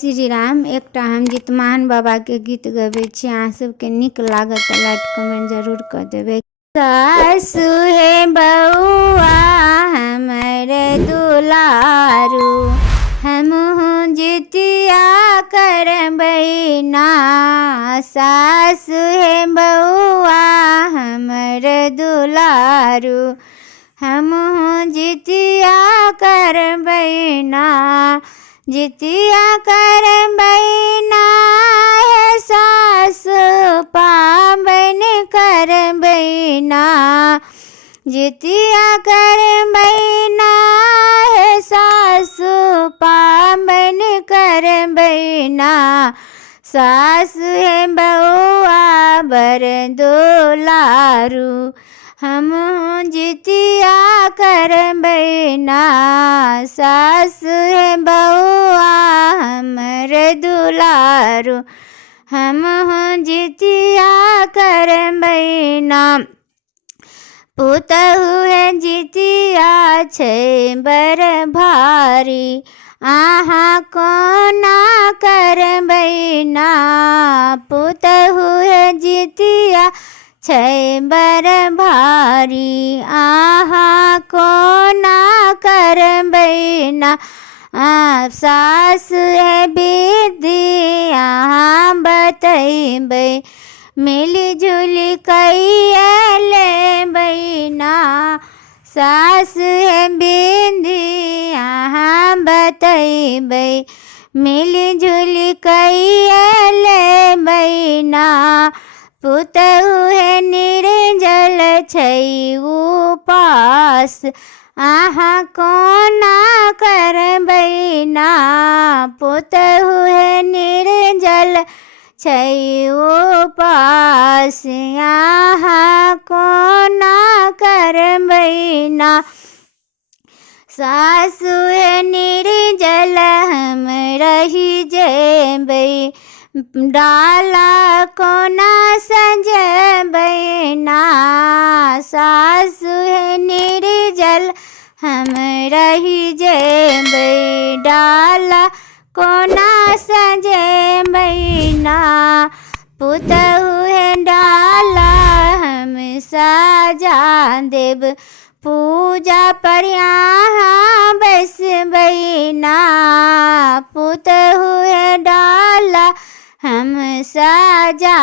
श्री राम। एकटा हम जितमान बाबा के गीत गबै छी, अहाँ सबके नीक लागत तऽ लाइक कमेंट जरूर कऽ देबै। सासु हे बउआ हमर दुलारू, हमहूँ जितिया करबै ना। सासु हे बउआ हमर दुलारू, हमहूँ जितिया करबै ना। जितिया करबै ना हे सासु, पाबन करबै ना। जितिया करबै ना हे सासु, पाबन करबै ना। सासु हे बउआ बड़ दुलारू, हमहूँ जितिया करबै ना। सासु हे बउआ हमर दुलारू, हमहूँ जितिया करबै ना। पुतहु हे जितिया छै बड़ भारी, अहाँ कोना करबै ना। पुतहु हे जितिया छै बड़ भारी, अहाँ कोना करबै ना। सासु हे विधि अहाँ बतैबै, मिली जुली कइए लेबै ना। सासु हे विधि अहाँ बतैबै, मिली जुली कइए लेबै ना। पुतहु हे निर्जल छै उपास, अहाँ कोना करबै ना। पुतहु हे निर्जल छै उपास, अहाँ कोना करबै ना। सासु हे निर्जल हम रहि जेबै, डाला कोना सजबै ना। सासु हे निर्जल हम रहि जेबै, डाला कोना सजबै ना। पुतहु हे डाला हम सजा देब, पूजा पर यहाँ बैसबै ना। पुतहु हे डाला हम सजा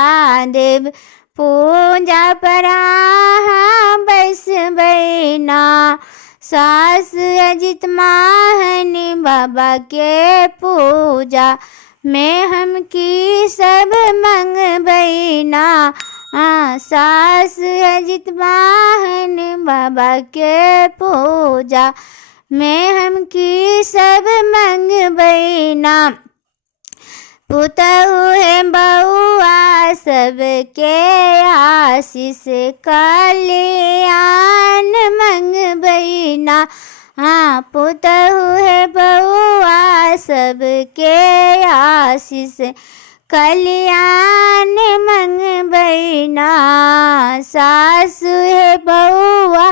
देब, पूजा पर यहाँ बैसबै ना। सासु अजित माहन बाबा के पूजा में हम की सब मंगबै ना। सासु अजित माहन बाबा के पूजा में हम की सब मंगबै ना। पुतहु हे बउआ सबके आशीष, कल्याण मंगबै ना। पुतहु हे बउआ सबके आशीष, कल्याण मंगबै ना। सासु हे बउआ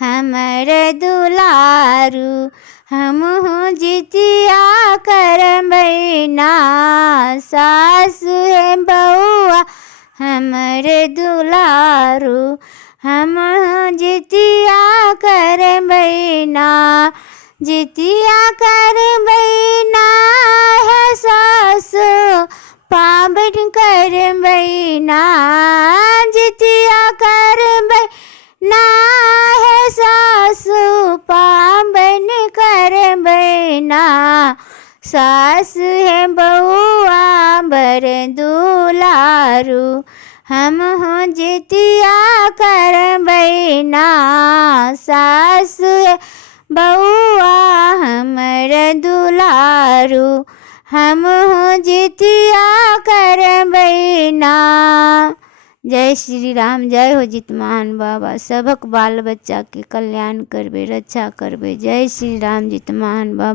हमर दुलारू, हमहूँ जितिया करबै ना। सासु हे बउआ हमर दुलारू, हमहूँ जितिया करबै ना। जितिया करबै ना हे सासु, पाबन करबै ना। जितिया करबै ना हे सासु, पाबन करबै ना। सासु हे बउआ बड़ दुलारू, हमहूँ जितिया करबै ना। सासु हे बउआ हमर दुलारू, हमहूँ जितिया करबै ना। जय श्री राम। जय हो जितमान बाबा। सबक बाल बच्चा के कल्याण करबै, रक्षा करबै। जय श्री राम जितमान बाबा।